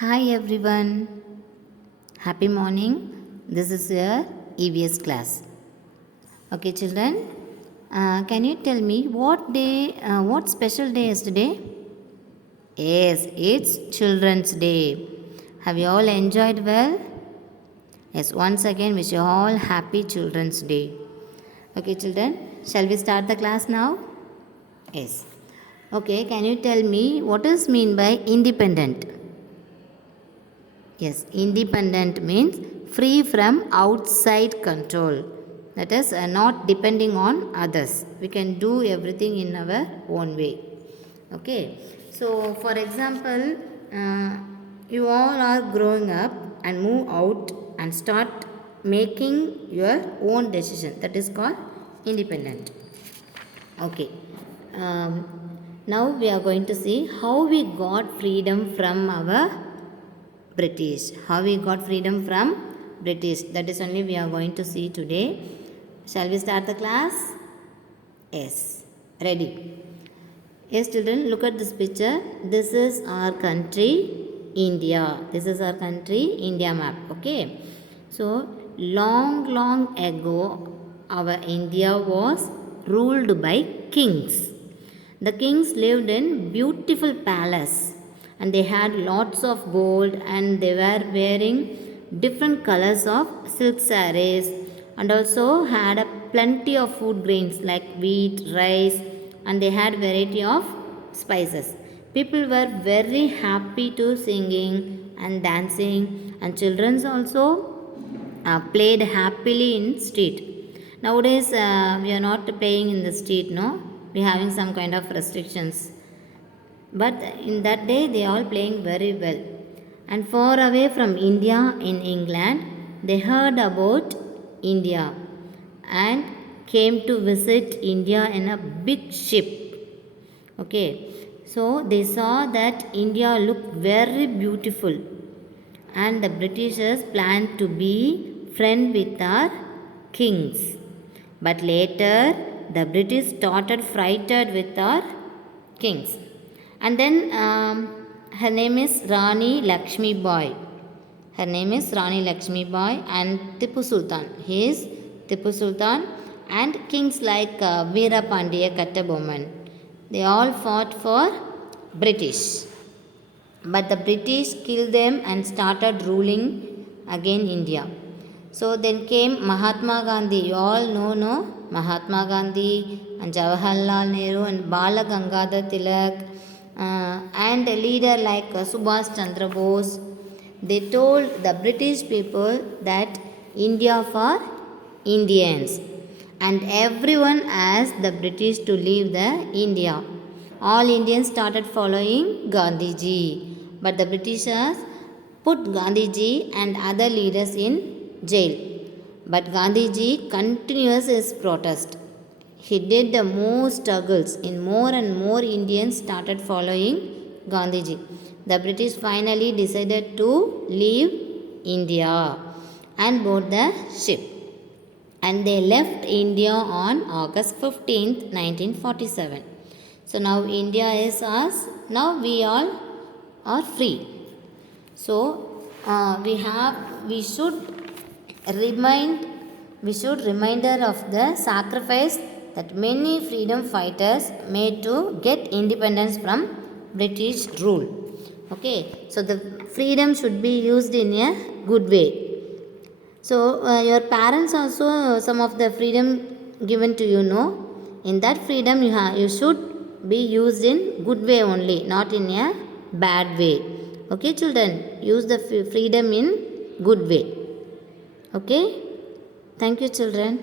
Hi everyone. Happy morning. This is your EVS class. Okay, children. Can you tell me what special day is today? Yes, it's Children's Day. Have you all enjoyed well? Yes, once again, wish you all happy Children's Day. Okay, children. Shall we start the class now? Yes. Okay, can you tell me what is mean by independent? Yes, independent means free from outside control. That is, not depending on others. We can do everything in our own way. Okay. So, for example, you all are growing up and move out and start making your own decision. That is called independent. Okay. Um, Now we are going to see how we got freedom from our British. How we got freedom from British. That is only we are going to see today. Shall we start the class? Yes. Ready. Yes, children, look at this picture. This is our country, India. This is our country, India map. Okay. So, long ago, our India was ruled by kings. The kings lived in beautiful palace and they had lots of gold and they were wearing different colors of silk sarees and also had a plenty of food grains like wheat, rice, and they had variety of spices. People were very happy to singing and dancing and children also played happily in street. Nowadays we are not playing in the street, no, we having some kind of restrictions, but in that day they all playing very well. And far away from India in England, they heard about India and came to visit India in a big ship. Okay, so they saw that India looked very beautiful and the Britishers planned to be friend with our kings. But later the British started frightened with our kings. And then her name is Rani Lakshmi Bai. Her name is Rani Lakshmi Bai and Tipu Sultan. He is Tipu Sultan and kings like Veera Pandya Kattabomman. They all fought for British. But the British killed them and started ruling again India. So then came Mahatma Gandhi. You all know, no? Mahatma Gandhi and Jawaharlal Nehru and Bala Gangadhar Tilak and a leader like Subhash Chandra Bose. They told the British people that India for Indians and everyone asked the British to leave the India. All Indians started following Gandhiji. But the Britishers put Gandhiji and other leaders in jail. But Gandhiji continues his protest. He did the more struggles in more and more Indians started following Gandhiji. The British finally decided to leave India and board the ship. And they left India on August 15th, 1947. So now India is us. Now we all are free. So we should reminder of the sacrifice that many freedom fighters made to get independence from British rule. Okay, so the freedom should be used in a good way. So your parents also some of the freedom given to you, know. In that freedom you should be used in good way only, not in a bad way. Okay, children, use the freedom in good way. Okay, thank you, children.